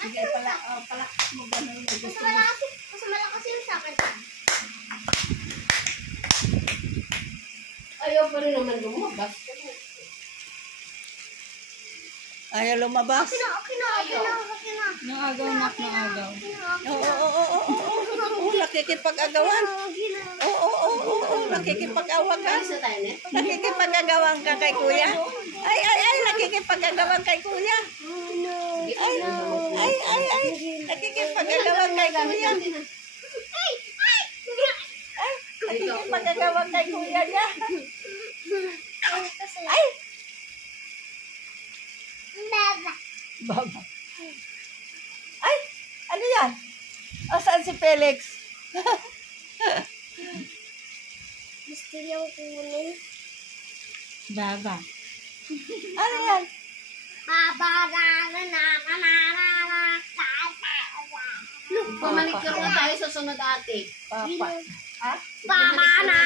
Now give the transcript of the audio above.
Sige, palakas mo ganun. Mas malakas yun sa akin. Ayaw pa rin naman lumabas. Ayaw lumabas. Okay na. Naagaw, nak, naagaw. Oo, nakikipag-agawan. Oo, nakikipag-awagan. Isa tayo na. Nakikipag-agawan ka kay kuya. Ay, nakikipag-agawan kay kuya. Ay, nakikipag-agawan kay kuya. Nakikipag-agawan kay kuya niya. Ay! Baba. Ay! Ano yan? Saan si Felix? Gusto niyang kunin. Baba. Ano yan? Pumanicure na tayo sa sunod ate. Papa. Ha? Papa na